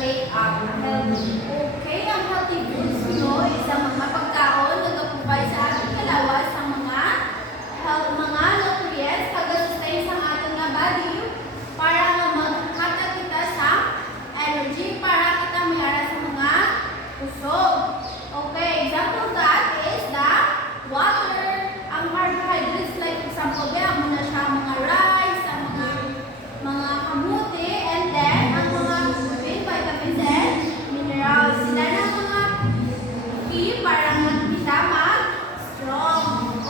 make up healthy. Okay, ang healthy foods no, isang mga pagkaon na nagpupay sa ating kalawas sa mga nutrients pag-sustain sa ating nga body para nga maghatag kita sa energy para kita mayara sa mga usog. Okay, example of that is the water. Ang carbohydrates like example ba muna siya mga rice, ang mga kamuti, and then ang mga vitamins and minerals. Sila na mga key para kita mag-strong.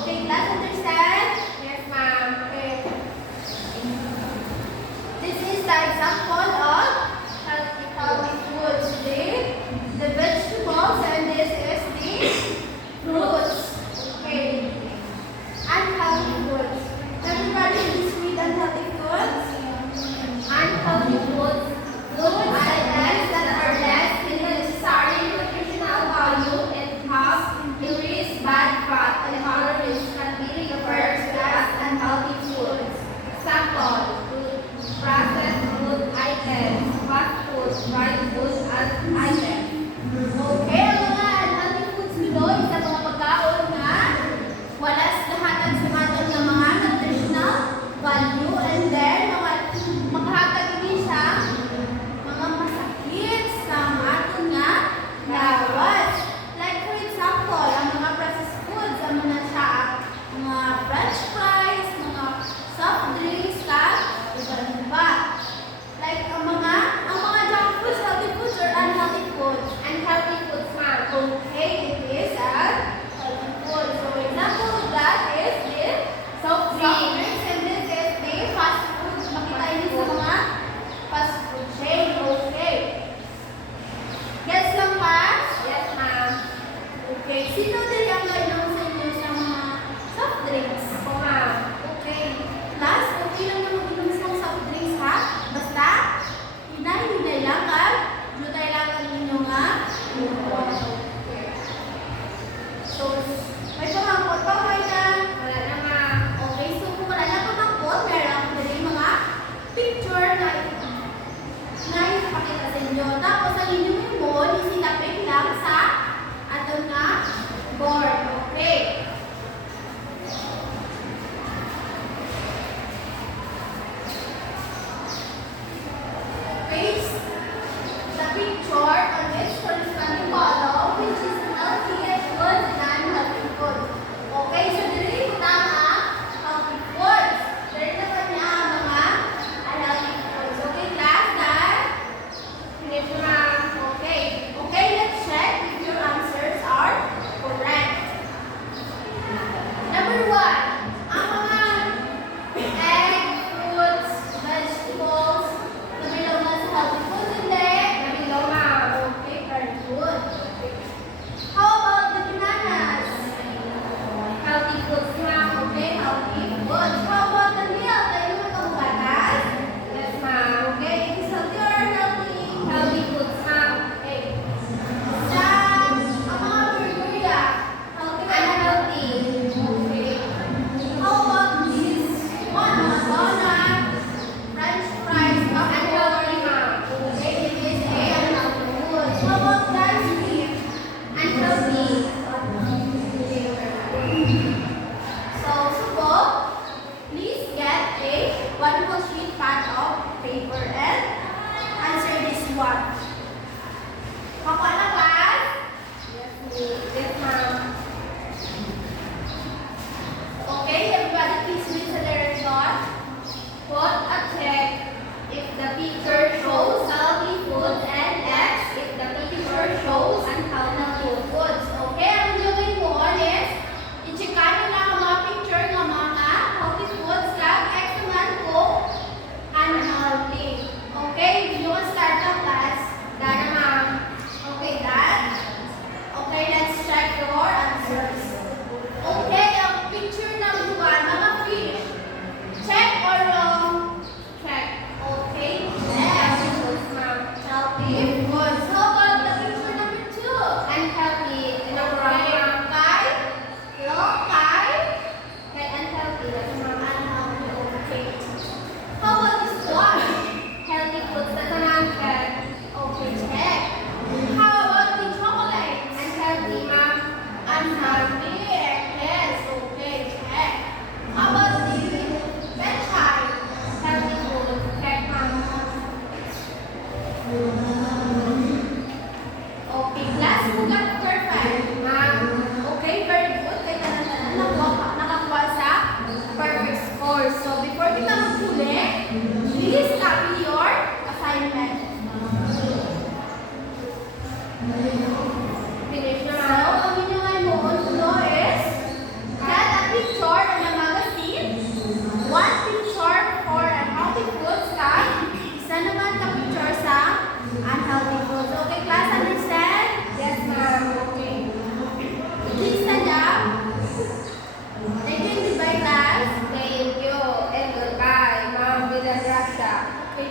Okay, class, understand? Yes, ma'am. Okay. This is the example of healthy foods. The vegetables, and this is the fruits. Okay. Unhealthy foods. Everybody please read unhealthy foods. Unhealthy foods. Food items that are less than the necessary nutritional value and have increased bad fat and calories can be referred to as unhealthy foods. Example: processed food items, fast food, fried food, and items. Okay, ang mga unhealthy foods nito isa mga pagkaon na wala sa hatag sa aton ng mga nutritional value, and then makahatag din siya mga masakit sa aton nga lawas. Like for example, ang mga processed foods, ang mga siya mga french fries, mga soft drinks, iba-iba. Like ang mga junk foods, healthy foods or unhealthy foods? Unhealthy foods, ma'am. Okay, it is healthy food. So example of that is the soft drinks, and this is the fast foods. Makita niyo sa mga fast food chain. Okay. Gets lang pa? Yes, ma'am. Okay. Sino din ang gano'n sa inyo sa mga soft drinks? Ako, ma'am. Okay. Plus, okay lang na mag-inom sa soft drinks ha? Basta, hinay lang ha? Jutay lang ang inyo nga. So, may pamangkot pa kayo na? Wala na, ma'am. Okay, so kung wala na pamangkot, meron ako din mga picture na ipakita sa inyo. Tapos, ang inyong mo, isinapin lang sa aton nga board. Okay. Paste the picture on its corresponding column, which is healthy and good and unhealthy food. Okay, so dili ko tama healthy foods. Dili na pa niya ang mga unhealthy foods. Okay, class, done? Yes, ma'am. Okay. Okay, let's check if your answers are correct. Number 1, ang mga egg, fruits, vegetables, nabilang na sa healthy foods, hindi? Nabilaw, ma'am. Okay, very good. How about the bananas? Healthy foods, ma'am. Okay, healthy foods. How about the milk? Tayo mo itong gatas? Yes, ma'am. Okay, it is healthy or unhealthy? Healthy foods, ma'am. Okay. Sa ang mga burger, healthy or unhealthy? Okay. How about this one? Donut, French fries, Unhealthy, ma'am. okay, it is a unhealthy food. How about ice cream? Unhealthy. So, Subo, please get a wonderful sheet pad of paper and answer this one. Kakuha na class? Yes, ma'am. Okay, everybody please read the direction. Put a check if the picture shows healthy foods and X if the picture shows unhealthy foods. Okay, ang gawin mo is i-checka nyo lang ang mga picture ng mga healthy foods kag X naman ko unhealthy. Okay, you can start the class. Finish na, So, ma'am. ang inyong modulo is get a picture in a magazine, one picture for a healthy foods, kag isa naman ka picture sa unhealthy foods. Okay, class, understand? Yes, ma'am. Okay. Please stand up. Thank you and goodbye, class. Thank you and goodbye, Ma'am Villagrasa. Okay.